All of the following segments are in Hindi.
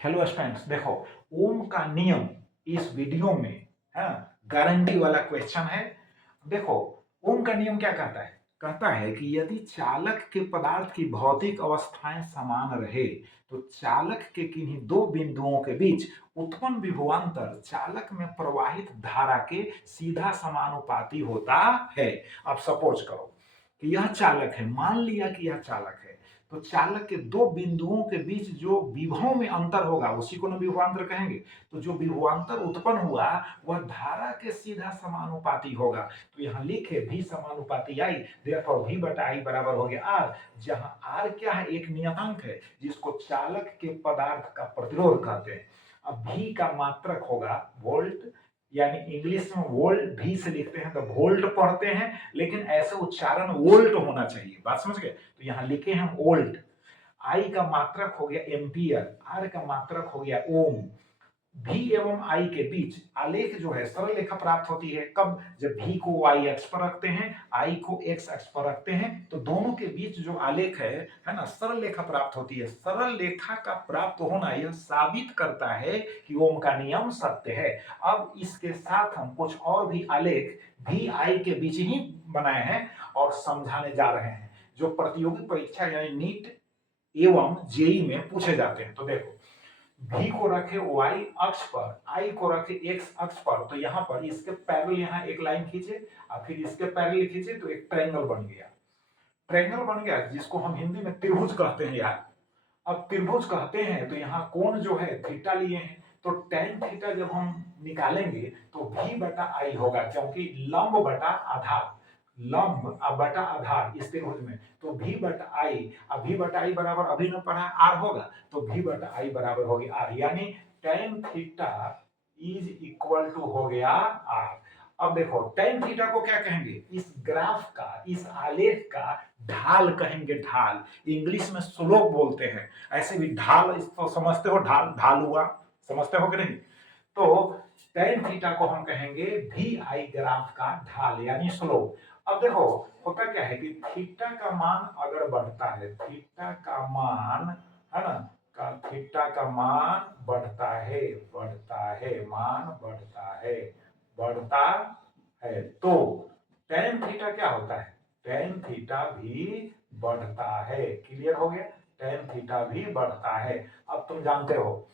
हेलो स्टूडेंट्स, देखो ओम का नियम इस वीडियो में है गारंटी वाला क्वेश्चन है। देखो ओम का नियम क्या कहता है? कहता है कि यदि चालक के पदार्थ की भौतिक अवस्थाएं समान रहे तो चालक के किन्हीं दो बिंदुओं के बीच उत्पन्न विभवांतर चालक में प्रवाहित धारा के सीधा समानुपाती होता है। अब सपोज करो कि यह चालक है, मान लिया कि यह चालक है, तो चालक के दो बिंदुओं के बीच जो विभव में अंतर होगा उसी को ना विभवांतर कहेंगे। तो जो विभवांतर उत्पन्न हुआ वह धारा के सीधा समानुपाती होगा। तो यहाँ लिखे भी समानुपाती आई, देयरफॉर भी बटा आई बराबर हो गया आर, जहां आर क्या है? एक नियतांक है जिसको चालक के पदार्थ का प्रतिरोध कहते हैं। अब भी का मात्रक होगा वोल्ट, यानी इंग्लिश में वोल्ट भी से लिखते हैं तो वोल्ट पढ़ते हैं, लेकिन ऐसे उच्चारण वोल्ट होना चाहिए। बात समझ गए? तो यहां लिखे हैं वोल्ट। आई का मात्रक हो गया एम्पियर, आर का मात्रक हो गया ओम। भी एवं आई के बीच आलेख जो है सरल रेखा प्राप्त होती है कब? जब भी को वाई अक्ष पर रखते हैं, आई को एक्स अक्ष पर रखते हैं, तो दोनों के बीच जो आलेख है ना, सरल रेखा प्राप्त होती है। सरल रेखा का प्राप्त होना यह साबित करता है कि ओम का नियम सत्य है। अब इसके साथ हम कुछ और भी आलेख भी आई के बीच ही बनाए हैं और समझाने जा रहे हैं, जो प्रतियोगी परीक्षा यानी नीट एवं जेई में पूछे जाते हैं। तो देखो भी को रखे y अक्ष पर, i को रखे x अक्ष पर, तो यहाँ पर इसके पैरेलल यहाँ एक लाइन खींचे और फिर इसके पैरेलल खींचे तो एक ट्रायंगल बन गया। ट्रायंगल बन गया जिसको हम हिंदी में त्रिभुज कहते हैं यार। अब त्रिभुज कहते हैं तो यहाँ कोण जो है थीटा लिए हैं, तो tan थीटा जब हम निकालेंगे तो भी बटा आई होगा, क्योंकि लंब बटा आधार, लंब अब बटा आधार इस त्रिभुज में, तो भी बटा आई। अब भी बटा आई बराबर अभी में पढ़ा आर होगा, तो भी बटा आई बराबर हो गया आर, यानी tan theta is equal to हो गया आर। अब देखो tan थीटा को क्या कहेंगे? इस ग्राफ का, इस आलेख का ढाल कहेंगे, ढाल। इंग्लिश में स्लोप बोलते हैं। ऐसे भी ढाल तो समझते हो, ढाल ढाल हुआ, समझते हो कि नहीं? तो tan थीटा को हम कहेंगे भी आई ग्राफ का ढाल यानी स्लोप। अब देखो होता क्या है कि थीटा का मान अगर बढ़ता है, थीटा का मान है ना, का थीटा का मान बढ़ता है, मान बढ़ता है, तो tan थीटा क्या होता है? tan थीटा भी बढ़ता है। क्लियर हो गया? tan थीटा भी बढ़ता है। अब तुम जानते हो,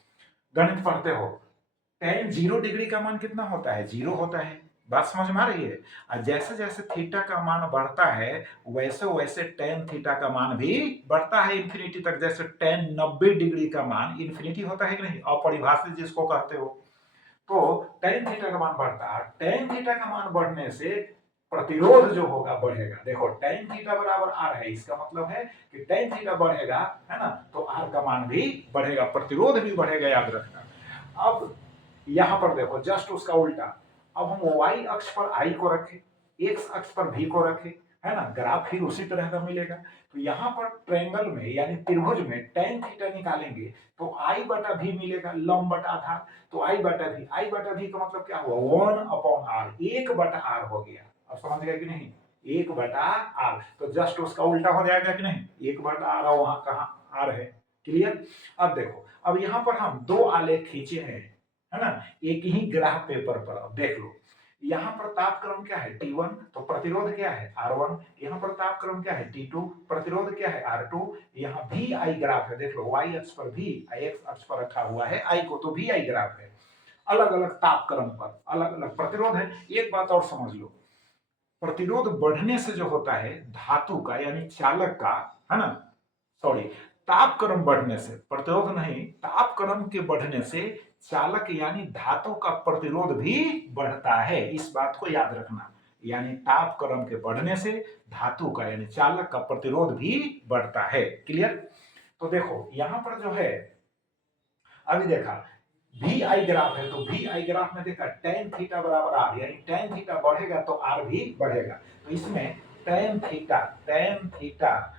गणित पढ़ते हो, tan 0 डिग्री का मान कितना होता है? 0 होता है। बात समझ में आ रही है? और जैसे जैसे थीटा का मान बढ़ता है वैसे वैसे tan थीटा का मान भी बढ़ता है इंफिनिटी तक। जैसे tan 90 डिग्री का मान इंफिनिटी होता है कि नहीं, अपरिभाषित जिसको कहते हो। तो tan थीटा का मान बढ़ता है, tan थीटा का मान बढ़ने से प्रतिरोध जो होगा बढ़ेगा। देखो tan थीटा बराबर आर है, इसका मतलब है कि tan थीटा बढ़ेगा है ना, तो आर का मान भी बढ़ेगा, प्रतिरोध भी बढ़ेगा, याद रखना। अब यहां पर देखो जस्ट उसका उल्टा, अब हम y अक्ष पर i को रखें, x अक्ष पर v को रखें, है ना, ग्राफ फिर उसी तरह का मिलेगा। तो यहाँ पर ट्रायंगल में यानी त्रिभुज में tan थीटा निकालेंगे तो i बटा v मिलेगा, लंब बटा आधार। तो i बटा v का मतलब क्या हुआ? 1/r, 1/r हो गया। अब समझ गया कि नहीं? 1/r, तो जस्ट उसका उल्टा हो जाएगा कि नहीं? 1/r, और वहां कहा r है। क्लियर? अब देखो, अब यहाँ पर हम दो आलेख खींचे हैं, है ना, एक ही ग्राफ पेपर पर। अब देख लो, यहाँ पर तापक्रम क्या है? T1, तो प्रतिरोध क्या है? R1। यहाँ पर तापक्रम क्या है? T2, प्रतिरोध क्या है? R2। यहाँ भी आई ग्राफ है, देख लो, y अक्ष पर भी, x अक्ष पर रखा हुआ है i को, तो भी आई ग्राफ है। अलग अलग तापक्रम पर अलग अलग प्रतिरोध है। एक बात और समझ लो, प्रतिरोध बढ़ने से जो होता है धातु का यानी चालक का, है ना, सॉरी, तापक्रम बढ़ने से, प्रतिरोध नहीं, तापक्रम के बढ़ने से चालक यानी धातु का प्रतिरोध भी बढ़ता है। इस बात को याद रखना, यानी तापक्रम के बढ़ने से धातु का यानी चालक का प्रतिरोध भी बढ़ता है। क्लियर? तो देखो यहां पर जो है, अभी देखा भी आई ग्राफ है, तो भी आई ग्राफ में देखा tan थीटा बराबर आर, यानी tan थीटा बढ़ेगा तो आर भी बढ़ेगा। तो इसमें tan थीटा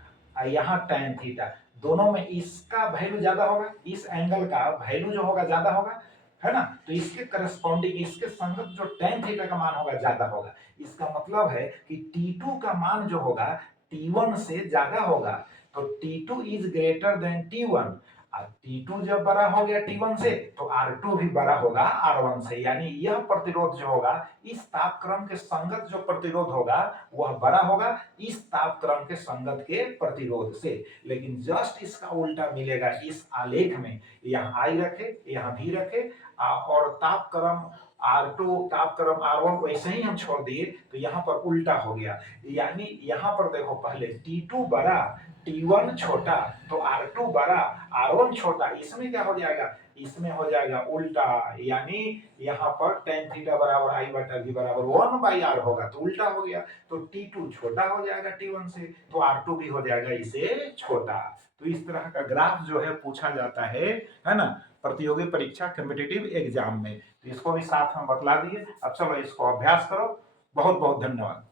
यहाँ tan थीटा, दोनों में इसका वैल्यू ज्यादा होगा, इस एंगल का वैल्यू जो होगा ज्यादा होगा, है ना, तो इसके करस्पॉन्डिंग, इसके संगत जो tan थीटा का मान होगा ज्यादा होगा। इसका मतलब है कि T2 का मान जो होगा T1 से ज्यादा होगा, तो T2 is greater than T1। T2 जब बड़ा हो गया T1 से तो R2 भी बड़ा होगा R1 से, यानी यह प्रतिरोध जो होगा इस तापक्रम के संगत जो प्रतिरोध होगा वह बड़ा होगा इस तापक्रम के संगत के प्रतिरोध से। लेकिन जस्ट इसका उल्टा मिलेगा इस आलेख में, यहाँ I रखे यहाँ V रखे और तापक्रम R2 तापक्रम R1 को ऐसे ही हम छोड़ दिए तो यहाँ पर उल्टा हो गया, यानी यहाँ पर देखो पहले T2 बड़ा T1 छोटा तो R2 बड़ा R1 छोटा, इसमें क्या हो जाएगा, इसमें हो जाएगा उल्टा, यानी यहाँ पर tan थीटा बराबर I बटा V बराबर 1/R होगा तो उल्टा हो गया, तो T2 छोटा हो जाएगा T1 से तो R2 भी हो जाएगा इसे छोटा। तो इस तरह का ग्राफ जो है पूछा जाता है ना, प्रतियोगी परीक्षा कॉम्पिटिटिव एग्जाम में। तो इसको भी साथ में बतला दिए। अब चलो इसको अभ्यास करो। बहुत बहुत धन्यवाद।